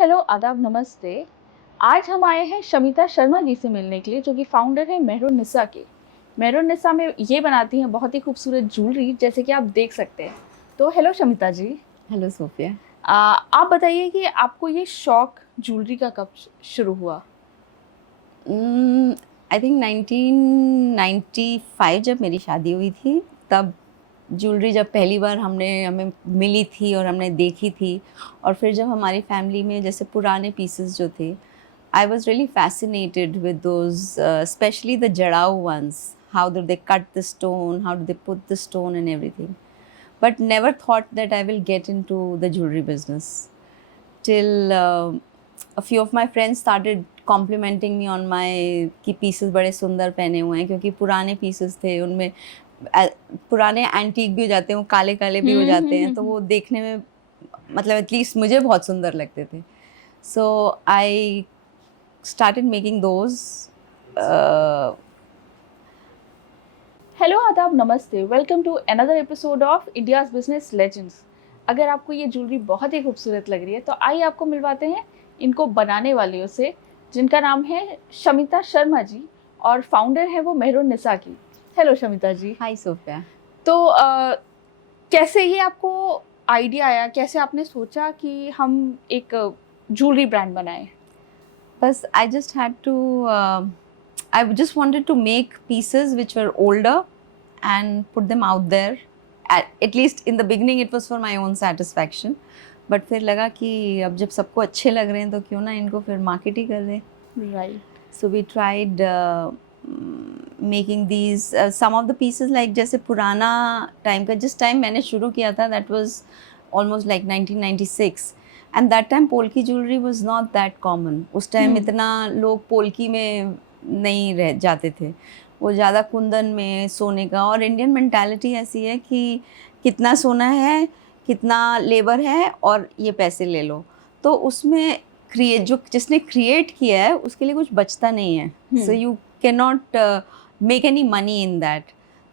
Hello, आदाब, नमस्ते। आज हम आए हैं शमिता शर्मा जी से मिलने के लिए, जो कि फाउंडर है मेहरुन्निसा के। मेहरुन्निसा में ये बनाती हैं बहुत ही खूबसूरत ज्वेलरी, जैसे कि आप देख सकते हैं। तो hello Shamita ji. Hello Sophia. आप बताइए कि आपको ये शौक ज्वेलरी का कब शुरू हुआ? आई थिंक 1995 जब मेरी शादी हुई थी, तब ज्वेलरी जब पहली बार हमें मिली थी और हमने देखी थी। और फिर जब हमारी फैमिली में जैसे पुराने पीसेस जो थे, I was really fascinated with those, especially the jadau ones, how do they cut the stone, how do they put the stone and everything, but never thought that I will get into the jewelry business till a few of my friends started complimenting me on my कि pieces बड़े सुंदर पहने हुए हैं, क्योंकि पुराने pieces थे उनमें पुराने एंटीक भी हो जाते हैं, वो काले काले भी हो जाते हैं, तो वो देखने में मतलब एटलीस्ट मुझे बहुत सुंदर लगते थे. So I started making those. Hello, आदाब, नमस्ते। Welcome to another episode of India's business legends. अगर आपको ये ज्वेलरी बहुत ही खूबसूरत लग रही है, तो आइए आपको मिलवाते हैं इनको बनाने वालियों से, जिनका नाम है शमिता शर्मा जी और फाउंडर है वो मेहरुन्निसा की। हेलो शमिता जी। Hi Sophia. तो कैसे ये आपको आइडिया आया, कैसे आपने सोचा कि हम एक ज्वेलरी ब्रांड बनाएं? बस I just had to I just wanted to make pieces which were older and put them out there. At least in the beginning it was for my own satisfaction. But फिर लगा कि अब जब सबको अच्छे लग रहे हैं तो क्यों ना इनको फिर मार्केट ही कर दें. Right. So we tried making these some of the pieces, like जैसे पुराना टाइम का जिस टाइम मैंने शुरू किया था, that was almost like 1996. And that time polki jewellery was not that common. उस टाइम इतना लोग पोल्की में नहीं रह जाते थे, वो ज़्यादा कुंदन में सोने का. और इंडियन मेंटालिटी ऐसी है कि कितना सोना है, कितना लेबर है और ये पैसे ले लो. तो उसमें जिसने क्रिएट किया है उसके लिए कुछ बचता नहीं है. So you can not make any money in that.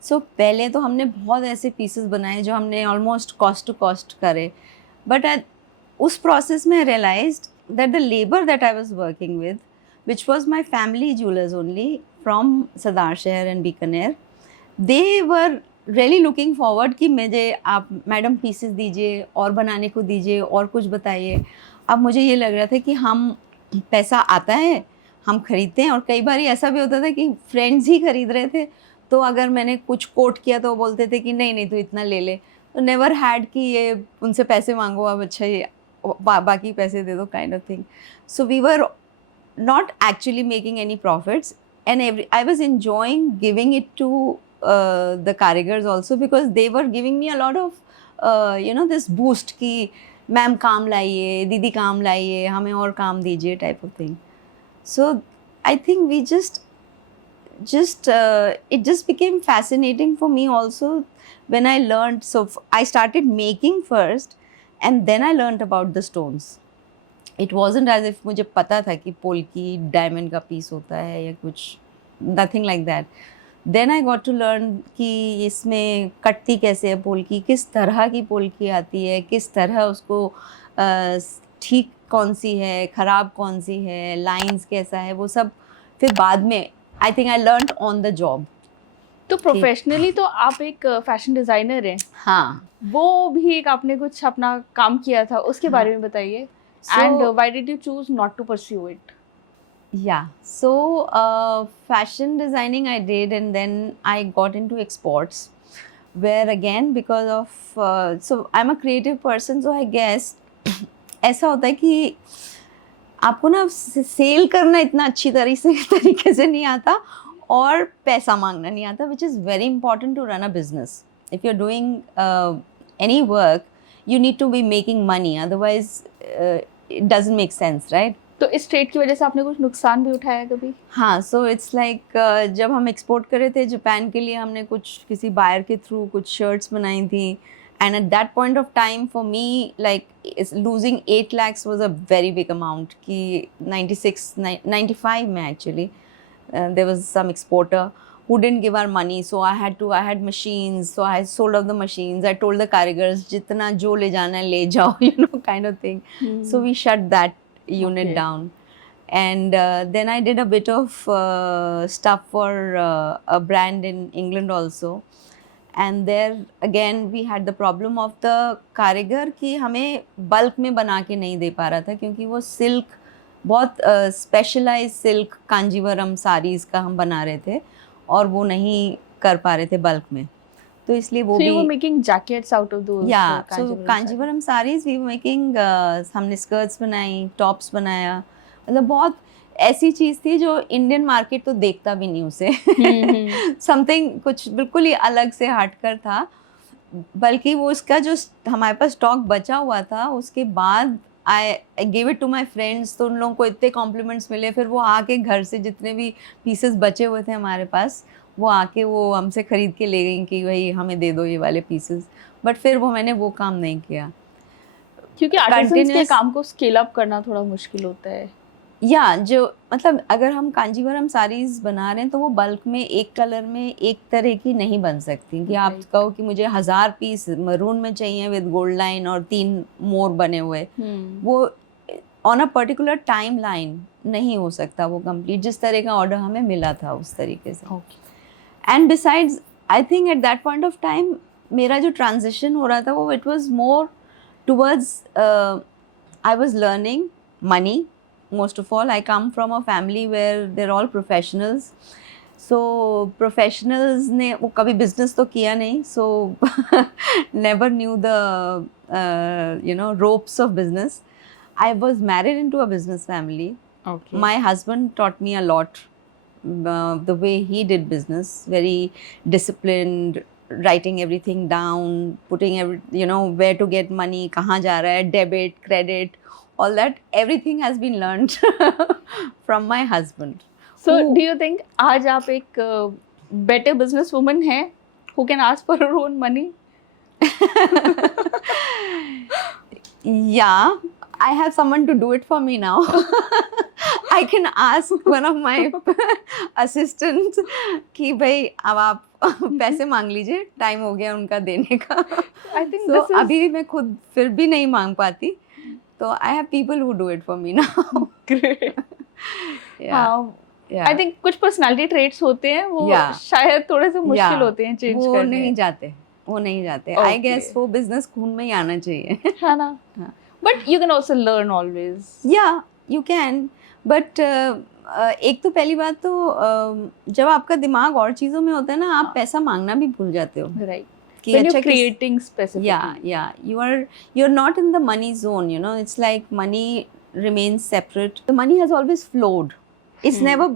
So पहले तो हमने बहुत ऐसे पीसेस बनाए जो हमने ऑलमोस्ट कॉस्ट टू कॉस्ट करे. बट उस प्रोसेस में realised that the labour that I was working with, which was my family jewelers only from Sadar Shahar and Bikaner, they were really looking forward कि मुझे आप madam pieces दीजिए और बनाने को दीजिए और कुछ बताइए. अब मुझे ये लग रहा था कि हम पैसा आता है, हम खरीदते हैं, और कई बार ऐसा भी होता था कि फ्रेंड्स ही खरीद रहे थे, तो अगर मैंने कुछ कोट किया तो वो बोलते थे कि नहीं नहीं तू इतना ले ले. तो नेवर हैड कि ये उनसे पैसे मांगो, अब अच्छा ये बाकी पैसे दे दो kind of thing. So we were not actually making any profits, and I was enjoying giving it to the karigars also, because they were giving me a lot of this boost कि ma'am काम लाइए, दीदी काम लाइए, हमें और काम दीजिए type of thing. So I think we just it just became fascinating for me also when I learned. So I started making first and then I learned about the stones. It wasn't as if मुझे पता था कि polki diamond का piece होता है या कुछ, nothing like that. Then I got to learn कि इसमें कटती कैसे है पोल्की, किस तरह की पोल्की आती है, किस तरह उसको ठीक कौन सी है, ख़राब कौन सी है, लाइंस कैसा है, वो सब फिर बाद में I think I learned on the job. तो प्रोफेशनली तो आप एक फैशन डिजाइनर हैं। हाँ, वो भी एक आपने कुछ अपना काम किया था, उसके बारे में बताइए. And why did you choose not to pursue it? Yeah, so fashion designing I did, and then I got into exports, where again because of so I'm a creative person, so I guess ऐसा होता है कि आपको ना cell करना इतना अच्छी तरीके से नहीं आता और पैसा मांगना नहीं आता, which is very important to run a business. If you're doing any work, you need to be making money, otherwise it doesn't make sense, right? तो इस ट्रेड की वजह से आपने कुछ नुकसान भी उठाया कभी? हाँ, सो इट्स लाइक जब हम एक्सपोर्ट कर रहे थे जापान के लिए, हमने कुछ किसी बायर के थ्रू कुछ शर्ट्स बनाई थी, and at that point of time for me like losing 8 lakhs was a very big amount. कि 95 में actually there was some exporter who didn't give our money, so I had machines, so I sold off the machines. I told the karigars jitna jo le jana hai le jao, kind of thing. So we shut that unit Okay. down. And then I did a bit of stuff for a brand in England also. And there again we had the problem of the कारीगर कि हमें bulk में बना के नहीं दे पा रहा था, क्योंकि वो सिल्क बहुत स्पेशलाइज सिल्क कांजीवरम साड़ीज़ का हम बना रहे थे और वो नहीं कर पा रहे थे बल्क में, तो इसलिए वो So भी you were making jackets out of those या so Kanjivaram Kanjivaram saris we making, हमने स्कर्ट्स बनाई, टॉप्स बनाया, मतलब बहुत ऐसी चीज़ थी जो इंडियन मार्केट तो देखता भी नहीं उसे समथिंग कुछ बिल्कुल ही अलग से हटकर था। बल्कि वो उसका जो हमारे पास स्टॉक बचा हुआ था उसके बाद I give it to my friends, तो उन लोगों को इतने कॉम्प्लीमेंट्स मिले, फिर वो आके घर से जितने भी पीसेस बचे हुए थे हमारे पास वो आके वो हमसे ख़रीद के ले गई कि भाई हमें दे दो ये वाले पीसेस। बट फिर वो मैंने वो काम नहीं किया, क्योंकि आर्टिसंस के Continuous- काम को स्केल अप करना थोड़ा मुश्किल होता है। या जो मतलब अगर हम कांजीवरम साड़ीज़ बना रहे हैं तो वो बल्क में एक कलर में एक तरह की नहीं बन सकती कि आप Right. कहो कि मुझे 1000 पीस मरून में चाहिए विद गोल्ड लाइन और 3 मोर बने हुए, वो on a particular time line नहीं हो सकता वो कंप्लीट, जिस तरह का ऑर्डर हमें मिला था उस तरीके से। Okay. And besides I think at that point of time मेरा जो ट्रांजिशन हो रहा था वो it was more towards I was learning money. Most of all, I come from a family where they're all professionals. So professionals ने वो कभी business तो किया नहीं, so never knew the ropes of business. I was married into a business family. Okay. My husband taught me a lot. The way he did business, very disciplined, writing everything down, putting where to get money, कहाँ जा रहा है, debit, credit, all that, everything has been learned from my husband. So Who- do you think आज आप एक better business woman हैं who can ask for her own money? Yeah, I have someone to do it for me now. I can ask one of my assistants कि भाई अब आप पैसे मांग लीजिए, टाइम हो गया उनका देने का। I think So this is अभी भी मैं खुद फिर भी नहीं मांग पाती, तो I have people who do it for me now. great. Yeah, हाँ, yeah. I think कुछ personality traits होते हैं वो Yeah. शायद थोड़े से मुश्किल Yeah. होते हैं चेंज वो करने। नहीं जाते, वो नहीं जाते। Okay. I guess वो बिजनेस खून में ही आना चाहिए। है ना? हाँ. But you can also learn always. Yeah, you can, but एक तो पहली बात तो जब आपका दिमाग और चीज़ों में होता है ना, आप पैसा मांगना भी भूल जाते हो Right. कि When अच्छा you're creating specifically. yeah, you're not in the money zone, it's like money remains separate. The money has always flowed. It's never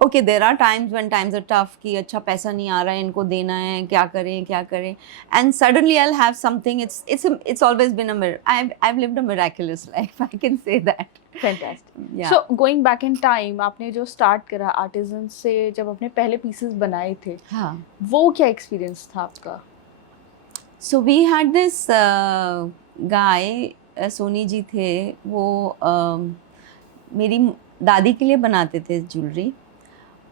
okay, there are times when times are tough कि अच्छा पैसा नहीं आ रहा है, इनको देना है, क्या करें, and suddenly I'll have something. It's always been I've lived a miraculous life, I can say that. Fantastic. Yeah. So going back in time, आपने जो start करा आर्टिजन से, जब अपने पहले pieces बनाए थे, हाँ. वो क्या experience था आपका? So we had this guy, Soni ji थे, वो मेरी दादी के लिए बनाते थे ज्वेलरी,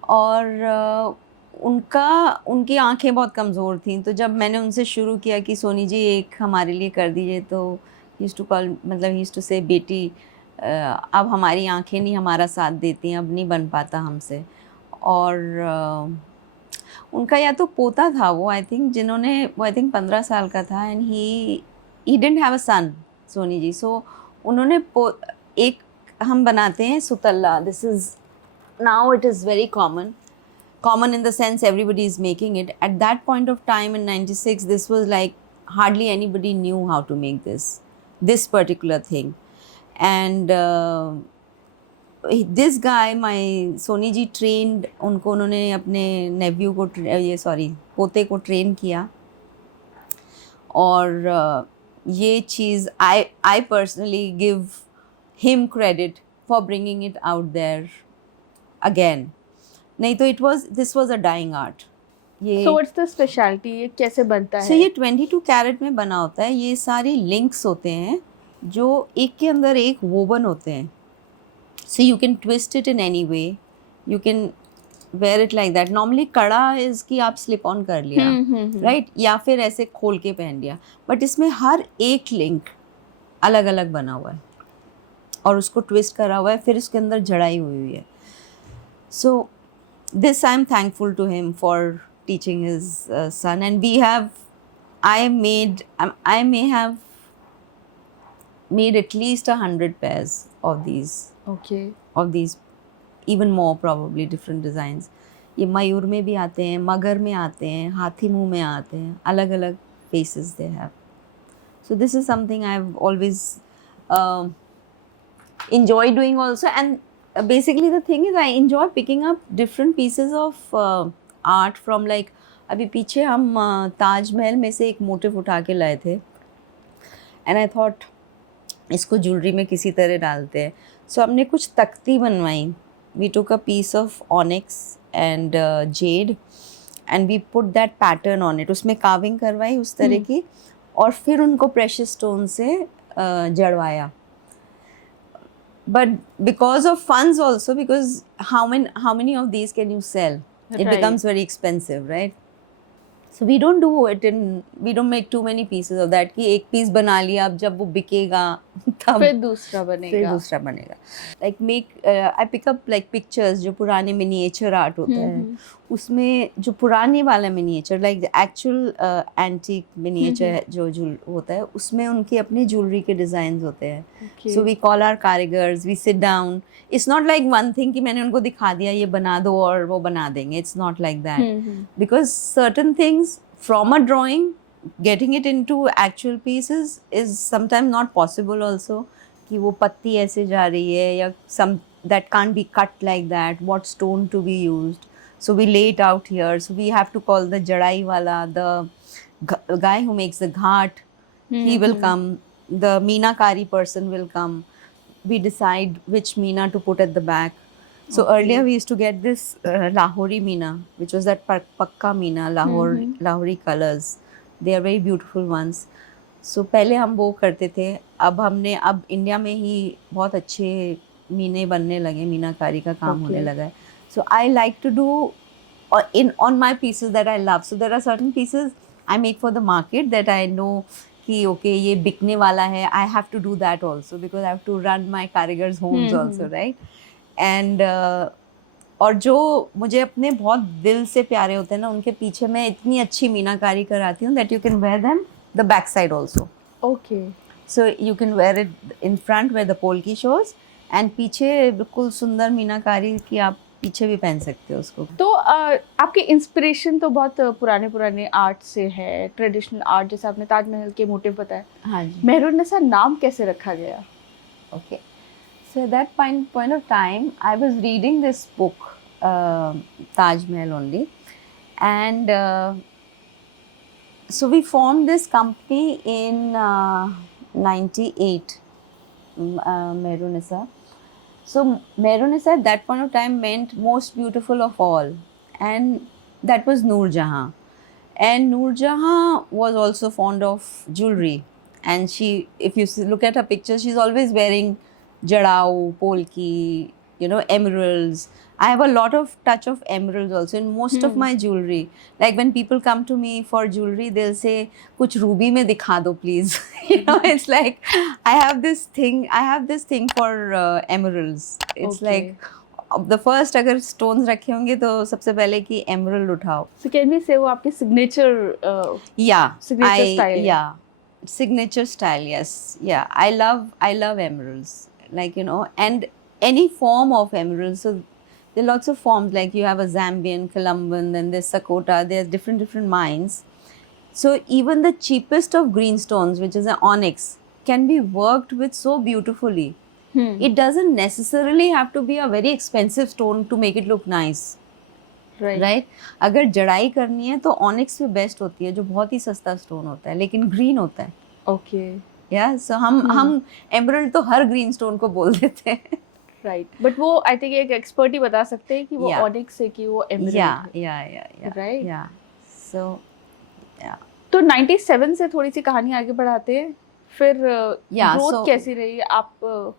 और उनकी आंखें बहुत कमज़ोर थीं, तो जब मैंने उनसे शुरू किया कि सोनी जी एक हमारे लिए कर दीजिए, तो ही यूज्ड टू से बेटी अब हमारी आंखें नहीं हमारा साथ देती हैं, अब नहीं बन पाता हमसे। और उनका या तो पोता था वो, आई थिंक 15 साल का था, and he didn't have a son, Soni ji. So उन्होंने एक हम बनाते हैं सुतल्ला, this is now it is very common in the sense everybody is making it. At that point of time in 96, this was like hardly anybody knew how to make this particular thing. And this guy, my Soni ji trained उनको, उन्होंने अपने nephew को पोते को train किया, और ये चीज़ I personally give him credit for bringing it out there again. नहीं तो this was a dying art. ये So what's the specialty? ये कैसे बनता है? So ये 22 कैरेट में बना होता है। ये सारे लिंक्स होते हैं जो एक के अंदर एक वोवन होते हैं। So you can twist it in any way. You can wear it like that. Normally कड़ा is कि आप slip on कर लिया, right? या फिर ऐसे खोल के पहन लिया। But इसमें हर एक लिंक अलग अलग बना हुआ है। और उसको ट्विस्ट करा हुआ है, फिर उसके अंदर जड़ाई हुई हुई है. So this I am thankful to him for teaching his son. And I may have made at least 100 pairs of these, even more probably, different designs. ये मयूर में भी आते हैं, मगर में आते हैं, हाथी मुंह में आते हैं, अलग अलग faces they have. So this is something I've always enjoyed doing also. And basically the thing is I enjoy picking up different pieces of art from, like, अभी पीछे हम ताजमहल में से एक मोटिव उठा के लाए थे, एंड आई थॉट इसको ज्वेलरी में किसी तरह डालते हैं. सो हमने कुछ तख्ती बनवाई. We took a piece of onyx and jade and we put that pattern on it. उसमें कार्विंग करवाई उस तरह की, और फिर उनको प्रेशियस स्टोन से जड़वाया. But because of funds also, because how many of these can you sell? It becomes very expensive, right? So we don't do it we don't make too many pieces of that कि एक piece बना लिया, अब जब वो बिकेगा तब फिर दूसरा बनेगा. Like I pick up like pictures जो पुराने miniature art होता है, उसमें जो पुराने वाला miniature, like the actual antique miniature जो होता है, उसमें उनके अपने jewelry के designs होते हैं. So we call our karigars, we sit down. It's not like one thing कि मैंने उनको दिखा दिया ये बना दो और वो बना देंगे. It's not like that. Because certain things from a drawing, getting it into actual pieces is sometimes not possible also. कि वो पत्ती ऐसे जा रही है, या some that can't be cut like that, what stone to be used. So we lay it out here. So we have to call the jadai wala, the guy who makes the ghat, he will come. The meenakari person will come. We decide which meena to put at the back. So earlier we used to get this Lahori meena, which was that pakka meena, Lahori colors. They are very beautiful ones. So पहले हम वो करते थे. अब India में ही बहुत अच्छे मीने बनने लगे, मीनाकारी का काम होने लगा है. So I like to do on my pieces that I love. So there are certain pieces I make for the market that I know कि okay ये बिकने वाला है. I have to do that also because I have to run my karigars homes also, right? And और जो मुझे अपने बहुत दिल से प्यारे होते हैं ना, उनके पीछे मैं इतनी अच्छी मीनाकारी कराती हूँ that you can wear them the back side also. Okay. So you can wear it in front where the polki shows, and पीछे बिल्कुल सुंदर मीनाकारी की आप पीछे भी पहन सकते हो उसको. तो आपकी इंस्पिरेशन तो बहुत पुराने आर्ट से है, ट्रेडिशनल आर्ट, जैसे आपने ताजमहल के मोटिव बताया. हाँ जी. मेहरुन्निसा नाम कैसे रखा गया? Okay. So at that point of time, I was reading this book, Taj Mahal only, and so we formed this company in 98, Mehrunisa. So Mehrunisa at that point of time meant most beautiful of all, and that was Noor Jahan. And Noor Jahan was also fond of jewelry, and she, if you look at her pictures, she's always wearing jadao, polki, emeralds. I have a lot of touch of emeralds also in most of my jewelry. Like when people come to me for jewelry, they'll say, "Kuch ruby mein dikha do, please." It's like I have this thing for emeralds. It's like the first अगर stones रखे होंगे तो सबसे पहले कि emerald उठाओ. So can we say वो आपकी signature signature style? Yeah, signature style. Yes, yeah. I love emeralds. Like and any form of emeralds. So there are lots of forms, like you have a Zambian, Colombian, then there's Sakota, there's different mines. So even the cheapest of green stones, which is an onyx, can be worked with so beautifully. It doesn't necessarily have to be a very expensive stone to make it look nice. Right? अगर जड़ाई करनी है तो onyx भी best होती है, जो बहुत ही सस्ता स्टोन होता है लेकिन ग्रीन होता है. Okay. Yeah, so हम emerald तो हर green stone को बोल देते हैं. Right. But वो I think एक expert ही बता सकते हैं कि वो onyx है कि वो emerald है. Yeah. Right. Yeah. So yeah. तो 97 से थोड़ी सी कहानी आगे बढ़ाते हैं. फिर ग्रोथ कैसी रही आप?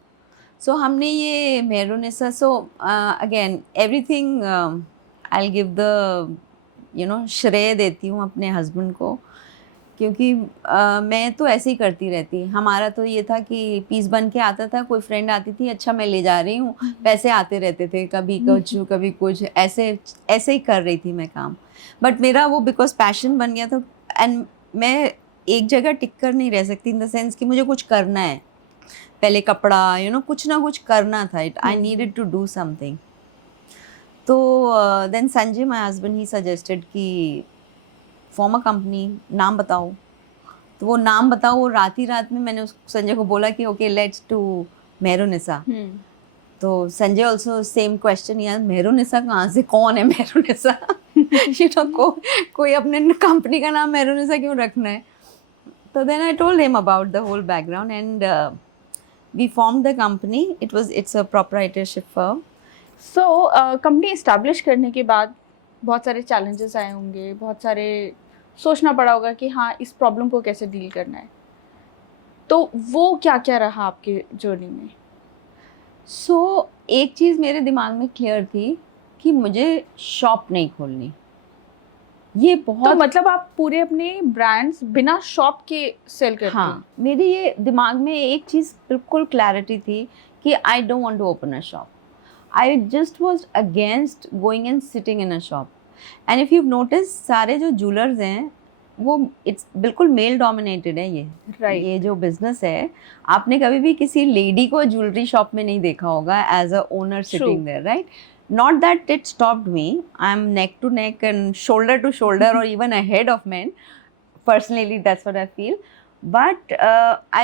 So हमने ये Mehrunisa, so again everything I'll give the श्रेय देती हूँ अपने husband को. क्योंकि मैं तो ऐसे ही करती रहती। हमारा तो ये था कि पीस बन के आता था, कोई फ्रेंड आती थी, अच्छा मैं ले जा रही हूँ, पैसे आते रहते थे, कभी कुछ कभी कुछ, ऐसे ऐसे ही कर रही थी मैं काम। बट मेरा वो बिकॉज पैशन बन गया था, एंड मैं एक जगह टिक कर नहीं रह सकती, इन द सेंस कि मुझे कुछ करना है, पहले कपड़ा कुछ ना कुछ करना था, it I needed to do something. तो then Sanjay my husband he suggested कि फॉर्म अ कंपनी, नाम बताओ। तो वो नाम बताओ, वो रात ही रात में मैंने उस संजय को बोला कि ओके लेट्स डू मेहरुनिसा। तो संजय ऑल्सो सेम क्वेश्चन, यार मेहरुनिसा कहाँ से, कौन है मेहरुनिसा? कोई अपने कंपनी का नाम मेहरुनिसा क्यों रखना है? तो then I told him about the whole background and we formed the company. It's a proprietorship firm. So company establish करने के बाद बहुत सारे चैलेंजेस आए होंगे, बहुत सारे सोचना पड़ा होगा कि हाँ इस प्रॉब्लम को कैसे डील करना है, तो वो क्या क्या रहा आपके जर्नी में? सो एक चीज़ मेरे दिमाग में क्लियर थी कि मुझे शॉप नहीं खोलनी। ये तो बहुत, मतलब आप पूरे अपने ब्रांड्स बिना शॉप के सेल करती हैं? हाँ, मेरे ये दिमाग में एक चीज़ बिल्कुल क्लैरिटी थी कि I don't want to open a shop. I just was against going and sitting in a shop. And if you notice, सारे जो ज्वेलर्स हैं वो इट्स बिल्कुल मेल डोमिनेटेड है। Right. ये जो बिजनेस है, आपने कभी भी किसी लेडी को ज्वेलरी शॉप में नहीं देखा होगा as a owner sitting there, right? Not that it stopped me. I'm neck to neck and shoulder to shoulder or even ahead of men. Personally, that's what I feel. But I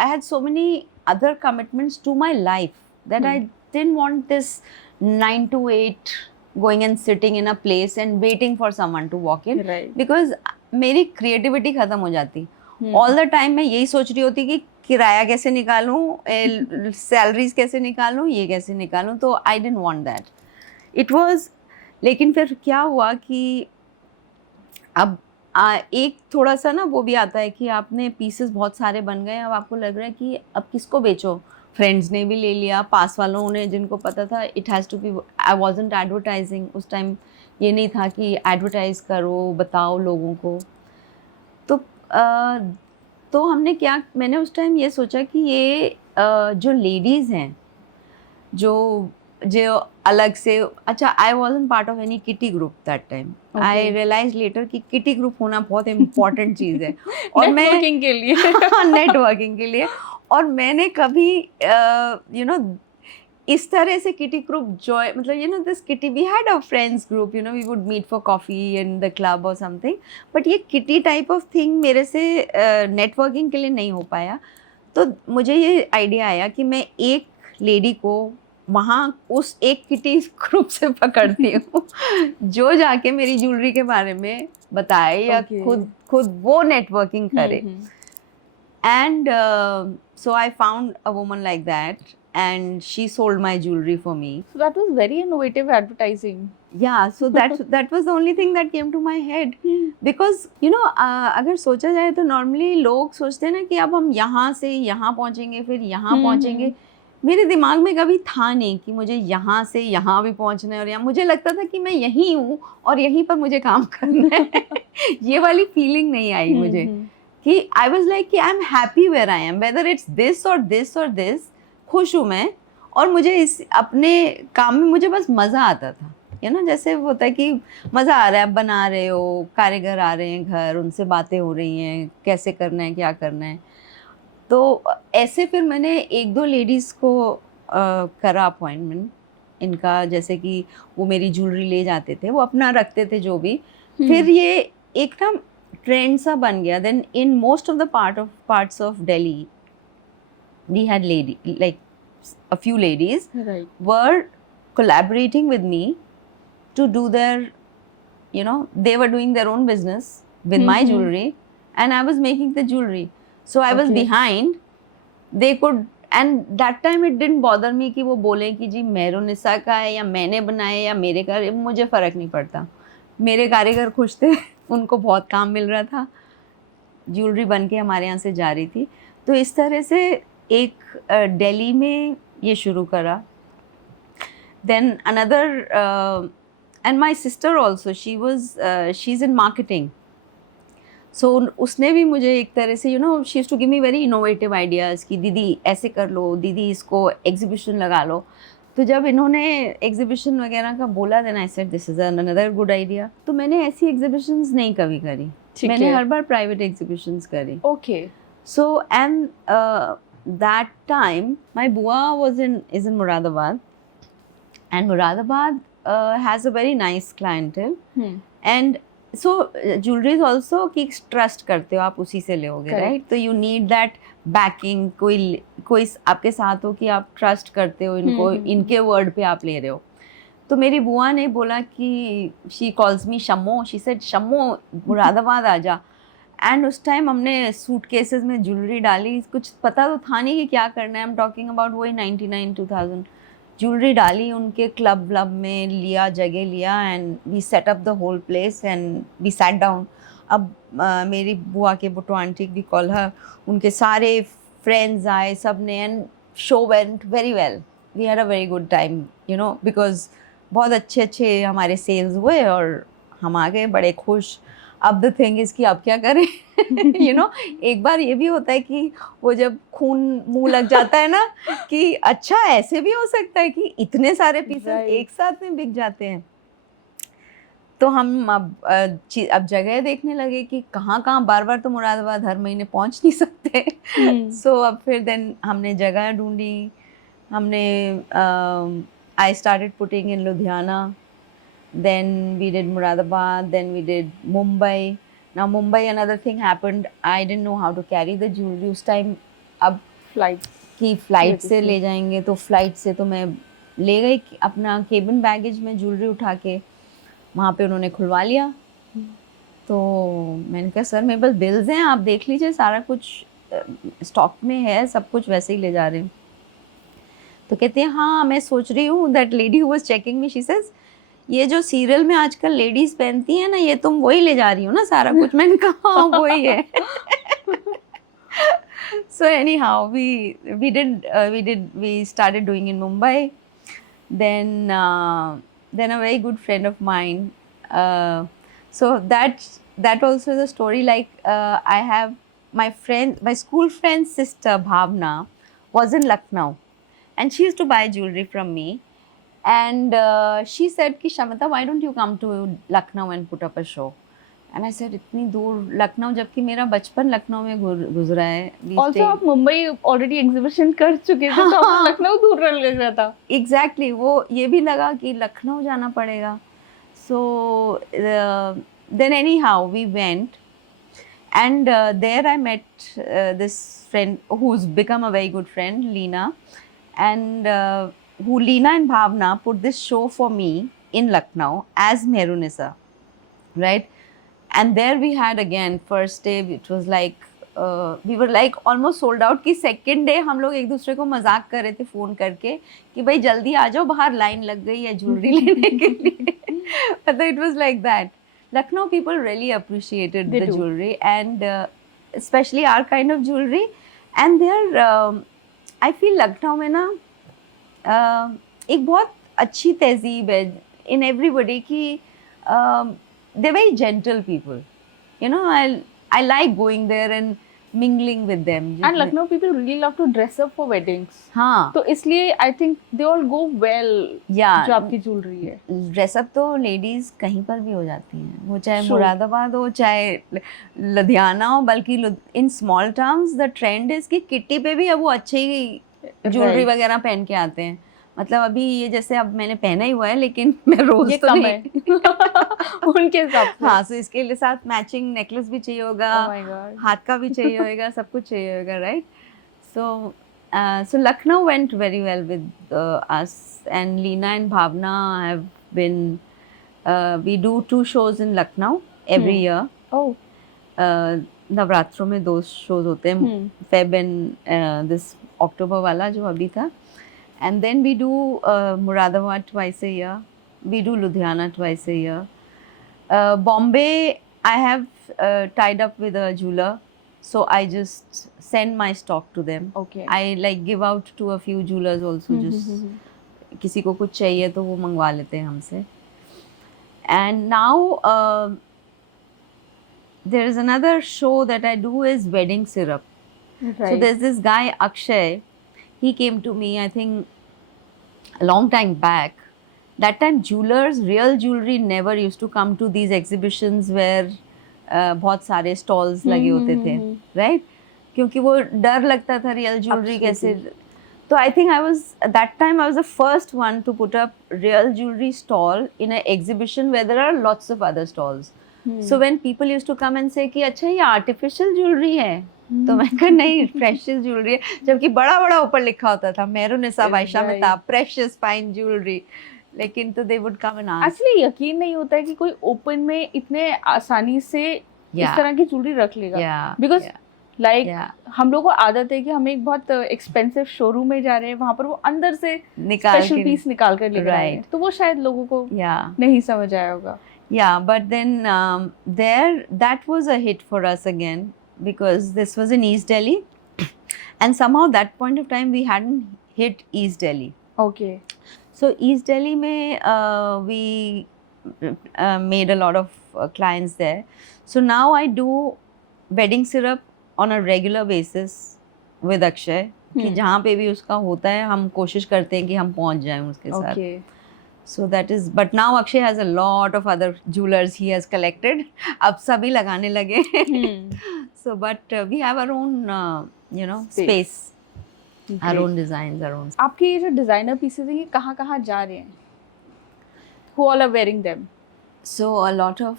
had so many other commitments to my life that I didn't want this 9 to 8 going and sitting in a place and waiting for someone to walk in. Right. Because मेरी creativity खत्म हो जाती। All the time मैं यही सोच रही होती कि किराया कैसे निकालूं, सैलरीज कैसे निकालूं, ये कैसे निकालूं। तो I didn't want that, it was. लेकिन फिर क्या हुआ कि अब एक थोड़ा सा ना वो भी आता है कि आपने पीसेस बहुत सारे बन गए, अब आपको लग रहा है कि अब किसको बेचो। फ्रेंड्स ने भी ले लिया, पास वालों ने जिनको पता था, it has to be, I wasn't advertising उस टाइम। ये नहीं था कि एडवर्टाइज करो, बताओ लोगों को। तो हमने क्या, मैंने उस टाइम ये सोचा कि ये जो लेडीज़ हैं, जो जो अलग से, अच्छा, I wasn't part of any kitty group that time. I realise later कि किटी ग्रुप होना बहुत इम्पॉर्टेंट चीज़ है। और नेटवर्किंग के लिए नेटवर्किंग के लिए। और मैंने कभी इस तरह से किटी ग्रुप जॉय, मतलब this kitty, we had a friends group, we would meet for coffee in the club और समथिंग, बट ये किटी टाइप ऑफ थिंग मेरे से नेटवर्किंग के लिए नहीं हो पाया। तो मुझे ये आइडिया आया कि मैं एक लेडी को वहाँ उस एक किटी ग्रुप से पकड़ती हूँ जो जाके मेरी ज्वेलरी के बारे में बताए या खुद वो नेटवर्किंग करे। And so I found a woman like that and she sold my jewelry for me. So that was very innovative advertising. Yeah, so that was the only thing that came to my head. Because अगर सोचा जाए तो normally लोग सोचते हैं ना कि अब हम यहाँ से यहाँ पहुँचेंगे, फिर यहाँ पहुँचेंगे। मेरे दिमाग में कभी था नहीं कि मुझे यहाँ से यहाँ भी पहुँचना है, और यहाँ मुझे लगता था कि मैं यहीं हूँ और यहीं पर मुझे काम करना है। ये वाली फीलिंग नहीं आई मुझे कि आई वॉज लाइक कि I am happy where I am, whether it's this और दिस और दिस, खुश हूँ मैं। और मुझे इस अपने काम में मुझे बस मज़ा आता था। जैसे होता है कि मज़ा आ रहा है, बना रहे हो, कारीगर आ रहे हैं घर, उनसे बातें हो रही हैं, कैसे करना है, क्या करना है। तो ऐसे फिर मैंने 1-2 लेडीज़ को करा अपॉइंटमेंट इनका, जैसे कि वो मेरी ज्वेलरी ले जाते थे, वो अपना रखते थे जो भी। फिर ये एक ना ट्रेंड सा बन गया। Then in most of the parts of Delhi, we had a few ladies were collaborating with me to do their, they were doing their own business with my jewelry and I was making the jewelry. So I was behind. They could, and that time it didn't bother me कि वो बोले कि जी मेहरुनिसा का है या मैंने बनाया या मेरे का, मुझे फ़र्क नहीं पड़ता। मेरे कारीगर खुश थे, उनको बहुत काम मिल रहा था, ज्वेलरी बन के हमारे यहाँ से जा रही थी। तो इस तरह से एक दिल्ली में ये शुरू करा। Then another and my sister also, she is in marketing. So उसने भी मुझे एक तरह से she used to give me very innovative ideas कि दीदी ऐसे कर लो, दीदी इसको एग्जीबिशन लगा लो। तो जब इन्होंने एग्जीबिशन वगैरह का बोला, then I said this is another good idea. तो मैंने ऐसी एग्जीबिशंस नहीं कभी करी, मैंने हर बार प्राइवेट एग्जीबिशंस करी। Okay. So and that time my bua is in Moradabad, and Moradabad has a very nice clientele. And so jewelry is also कि trust करते हो आप, उसी से लोगे, right? तो you need that backing, कोई आपके साथ हो कि आप trust करते हो इनको, इनके word पे आप ले रहे हो। तो मेरी बुआ ने बोला कि she calls me शम्मो, she said शम्मो Moradabad आ जा। एंड उस टाइम हमने सूट केसेस में ज्वेलरी डाली, कुछ पता तो था नहीं कि क्या करना है। आई एम टॉकिंग अबाउट वही 99-2000। ज्वेलरी डाली उनके क्लब में, लिया, जगह लिया, and we set up the whole place and we sat down. अब मेरी बुआ के बुटो आंटी भी कॉल हर, उनके सारे फ्रेंड्स आए, सब ने, and show went very well. We had a very good time because बहुत अच्छे हमारे सेल्स हुए और हम आ गए बड़े खुश। अब द थिंग इज़ कि अब क्या करें एक बार ये भी होता है कि वो जब खून मुंह लग जाता है ना कि अच्छा ऐसे भी हो सकता है कि इतने सारे पीसेस एक साथ में बिक जाते हैं। तो हम अब जगह देखने लगे कि कहाँ बार तो मुरादाबाद हर महीने पहुंच नहीं सकते। सो अब फिर देन हमने जगह ढूंढी, हमने I started putting in Ludhiana, then we did Moradabad, then we did Mumbai. Now Mumbai, another thing happened, I didn't know how to carry the jewelry उस time। अब फ्लाइट से ले जाएंगे, तो फ्लाइट से तो मैं ले गई अपना केबिन बैगेज में ज्वेलरी उठा के, वहाँ पे उन्होंने खुलवा लिया। तो मैंने कहा सर मेरे पास बिल्स हैं, आप देख लीजिए, सारा कुछ स्टॉक में है, सब कुछ वैसे ही ले जा रहे हैं। तो कहते हैं हाँ मैं सोच रही हूँ, that lady who was checking me, she says ये जो सीरियल में आजकल लेडीज पहनती हैं ना, ये तुम वही ले जा रही हो ना सारा कुछ। मैंने कहा हाँ वही है। So anyhow we started doing in Mumbai. Then a very good friend of mine, so that also is a story. Like I have my school friend's sister Bhavna was in Lucknow, and she used to buy jewelry from me. And she said कि Shamita, why don't you come to Lucknow and put up a show? And I said इतनी दूर लखनऊ, जबकि मेरा बचपन लखनऊ में गुजरा है। Also आप मुंबई ऑलरेडी एग्जीबिशन कर चुके थे, तो आपको लखनऊ दूर लग रहा था। Exactly, वो ये भी लगा कि लखनऊ जाना पड़ेगा। So then anyhow we went, and there I met this friend who's become a very good friend, Leena, and Leena and Bhavna put this show for me in Lucknow as Mehrunisa, right? And there we had again first day, it was like we were like almost sold out कि second day हम लोग एक दूसरे को मजाक कर रहे थे फ़ोन करके कि भाई जल्दी आ जाओ, बाहर लाइन लग गई है ज्वेलरी लेने के लिए। मतलब it was like that. Lucknow people really appreciated the jewelry, and especially our kind of jewelry. And there I feel Lucknow में ना एक बहुत अच्छी तहजीब है in everybody कि they're very gentle people, I like going there and mingling with them. And Lucknow people really love to dress up for weddings. हाँ, तो इसलिए I think they all go well. Yeah, जो आपकी jewellery है, dress up तो ladies कहीं पर भी हो जाती हैं, वो चाहे मुरादाबाद हो चाहे लुधियाना हो, बल्कि in small towns the trend is कि किट्टी पे भी अब वो अच्छी ज्वेलरी वगैरह पहन के आते हैं। मतलब अभी ये जैसे अब मैंने पहना ही हुआ है, लेकिन मैं रोज ये तो कम नहीं है उनके हिसाब से। हाँ, सो इसके लिए साथ मैचिंग नेकलेस भी चाहिए होगा, Oh my God. हाथ का भी चाहिए होगा, सब कुछ चाहिए होगा, right? So Lucknow went very well with us, and Leena and Bhavna have been we do 2 shows in Lucknow every year. Oh. नवरात्रों में 2 shows होते हैं, Feb and this October वाला जो अभी था, and then we do Moradabad twice a year, we do Ludhiana twice a year. Bombay I have tied up with a jeweler, so I just send my stock to them. Okay. I like give out to a few jewelers also, just किसी को कुछ चाहिए तो वो मंगवा लेते हैं हमसे. And now there is another show that I do is wedding syrup. So Right. there's this guy Akshay. He came to me, I think, a long time back. That time jewelers, real jewelry never used to come to these exhibitions where बहुत सारे stalls लगे होते थे, right? क्योंकि वो डर लगता था real jewelry कैसे. So I think that time I was the first one to put up real jewelry stall in an exhibition where there are lots of other stalls. So when people used to come and say कि अच्छा ये artificial jewelry है, तो मैं कहा नहीं precious jewelry है, जबकि बड़ा बड़ा ऊपर लिखा होता था मेहरुनिसा बादशाह में था precious fine jewelry. लेकिन तो they would come and ask. Actually यकीन नहीं होता है कि कोई ओपन में इतने आसानी से इस तरह की ज्वेलरी रख लेगा. Because लाइक हम लोग को आदत है कि हम एक बहुत एक्सपेंसिव शोरूम में जा रहे हैं, वहां पर वो अंदर से स्पेशल पीस निकाल कर लेकर आए हैं, तो वो शायद लोगों को नहीं समझ आया होगा. Yeah, but then that was a hit for us again because this was in East Delhi and somehow that point of time we hadn't hit East Delhi. Okay. So East Delhi mein we made a lot of clients there. So now I do wedding syrup on a regular basis with Akshay. कि जहाँ पे भी उसका होता है हम कोशिश करते हैं कि हम पहुँच जाएं उसके साथ. Okay. So that is, but now Akshay has a lot of other jewelers he has collected. अब सभी लगाने लगे. So but we have our own space. Our own designs, our own. आपके ये जो डिजाइनर पीसेस हैं ये कहाँ जा रहे हैं? Who all are wearing them? So a lot of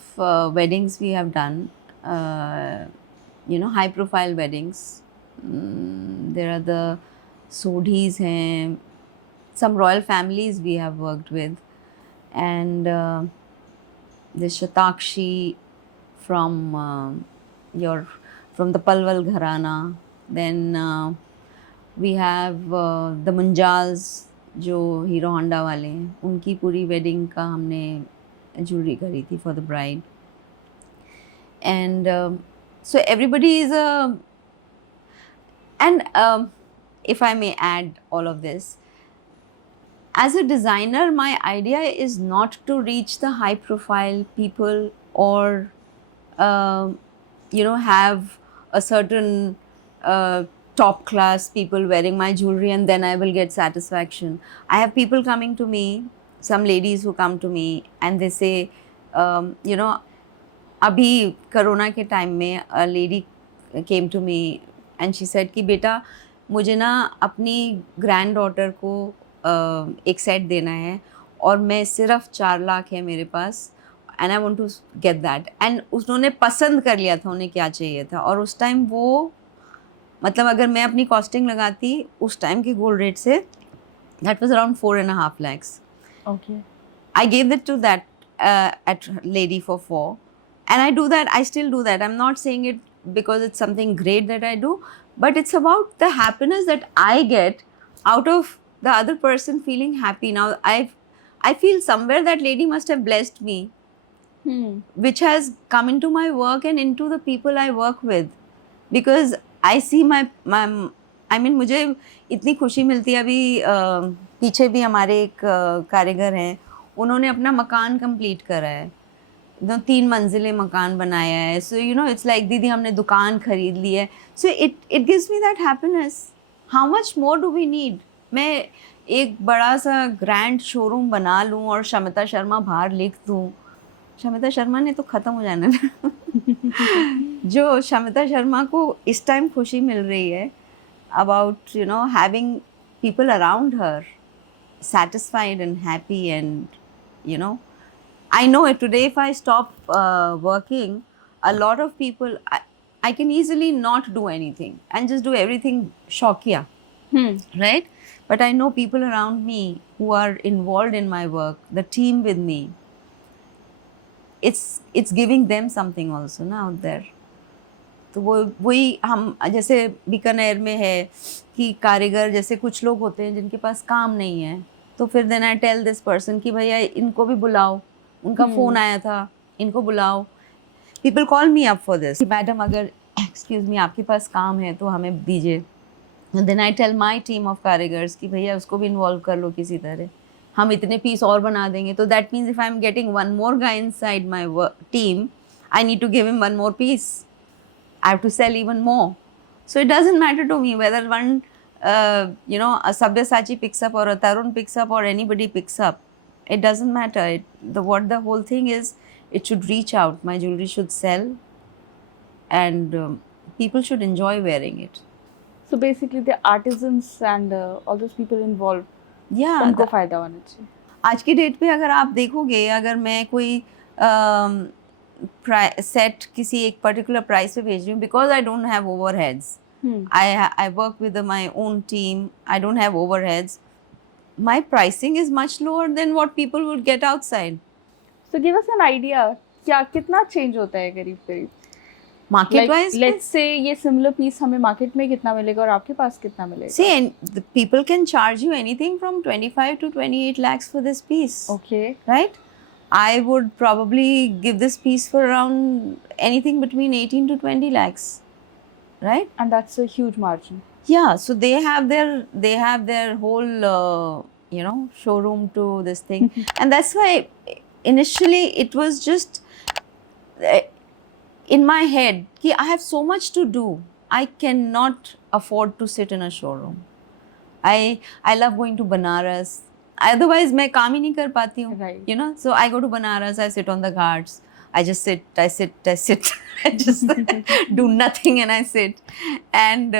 weddings we have done, high profile weddings. There are the Sodhis hain, some royal families we have worked with, and the Shatakshi from the Palwal Gharana. Then we have the Munjals जो hero Honda वाले हैं, उनकी पूरी wedding का हमने jewellery करी थी for the bride. And so everybody is and if I may add all of this, as a designer my idea is not to reach the high profile people or have a certain top class people wearing my jewelry and then I will get satisfaction. I have people coming to me, some ladies who come to me and they say abhi corona ke time mein a lady came to me and she said कि बेटा मुझे ना अपनी grand daughter को एक set देना है और मैं सिर्फ 4 लाख है मेरे पास and I want to get that. And उन्होंने पसंद कर लिया था उन्हें क्या चाहिए था. और उस टाइम वो मतलब अगर मैं अपनी कॉस्टिंग लगाती उस टाइम के gold rate say that was around 4.5 lakhs. Okay. I gave it to that at lady for 4 and I do that. I still do that. I'm not saying it because it's something great that I do, but it's about the happiness that I get out of the other person feeling happy. Now I feel somewhere that lady must have blessed me, which has come into my work and into the people I work with, because I see my I mean मुझे इतनी खुशी मिलती है. अभी पीछे भी हमारे एक कारीगर हैं, उन्होंने अपना मकान कंप्लीट करा है, 3 मंजिले मकान बनाया है. सो इट्स लाइक दीदी हमने दुकान खरीद ली है. So it gives me that happiness. How much more do we need? मैं एक बड़ा सा ग्रैंड शोरूम बना लूँ और शमिता शर्मा बाहर लिख दूँ. शमिता शर्मा ने तो ख़त्म हो जाना है. जो शमिता शर्मा को इस टाइम खुशी मिल रही है about having people around her satisfied and happy, and I know it today. If I stop working, a lot of people I can easily not do anything and just do everything shaukiya, right? But I know people around me who are involved in my work, the team with me, it's giving them something also now out there. तो वही हम जैसे बीकानेर में है कि कारीगर जैसे कुछ लोग होते हैं जिनके पास काम नहीं है, तो फिर then I tell this person कि भैया इनको भी बुलाओ, उनका फ़ोन आया था, इनको बुलाओ. People call me up for this. Madam अगर एक्सक्यूज़ मी आपके पास काम है तो हमें दीजिए. Then I tell my team of कारीगर्स कि भैया उसको भी इन्वॉल्व कर लो किसी तरह, हम इतने पीस और बना देंगे. तो that means if I am getting 1 more guy inside my team, I need to give him one more piece. I have to sell even more. So it doesn't matter to me whether one, a Sabyasachi picks up or a Tarun picks up or anybody picks up. It doesn't matter. What the whole thing is, it should reach out. My jewelry should sell, and people should enjoy wearing it. So basically the artisans and all those people involved, Yeah. उनको फायदा होना चाहिए. आज की date पे अगर आप देखोगे, अगर मैं कोई सेट किसी एक पर्टिकुलर प्राइस पे भेज रही हूँ, because I don't have overheads, I work with my own team, I don't have overheads, my pricing is much lower than what people would get outside. So give us an idea, क्या कितना change होता है करीब करीब Market wise, let's say ये similar piece हमें market में कितना मिलेगा और आपके पास कितना मिलेगा? see, and the people can charge you anything from 25 to 28 lakhs for this piece. Okay. Right? I would probably give this piece for around anything between 18 to 20 lakhs. Right? And that's a huge margin. Yeah, so they have their whole showroom to this thing. And that's why initially it was just in my head कि I have so much to do, I cannot afford to sit in a showroom. I love going to Banaras, otherwise मैं काम ही नहीं कर पाती हूँ. Right. So I go to Banaras, I sit on the ghats, I just sit, I just do nothing and I sit. And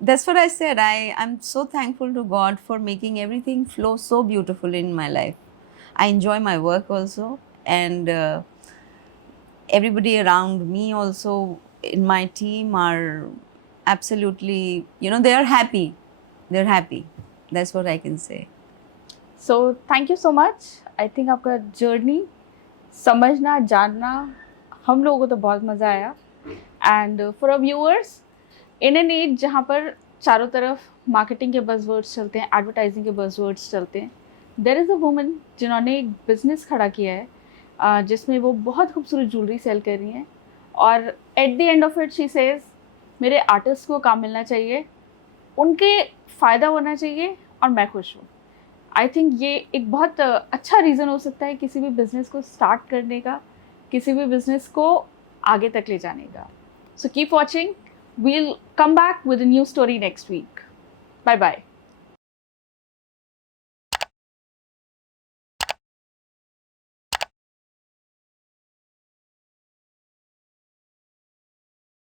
that's what I said. I'm so thankful to God for making everything flow so beautiful in my life. I enjoy my work also, and everybody around me also in my team are absolutely, they are happy. They're happy. That's what I can say. So thank you so much. I think आपका journey समझना जानना हम लोगों को तो बहुत मज़ा आया. And for our viewers, in an age जहाँ पर चारों तरफ मार्केटिंग के बज़वर्ड्स चलते हैं, एडवर्टाइजिंग के बज़वर्ड्स चलते हैं, देयर इज़ अ वुमन जिन्होंने एक बिज़नेस खड़ा किया है जिसमें वो बहुत खूबसूरत ज्वेलरी सेल कर रही हैं, और at the end of it she says मेरे आर्टिस्ट को काम मिलना चाहिए, उनके फ़ायदा होना चाहिए और मैं खुश हूँ. आई थिंक ये एक बहुत अच्छा रीज़न हो सकता है किसी भी बिज़नेस को स्टार्ट करने का, किसी भी बिज़नेस को आगे तक ले जाने का. So keep watching. We'll come back with a new story next week. Bye bye.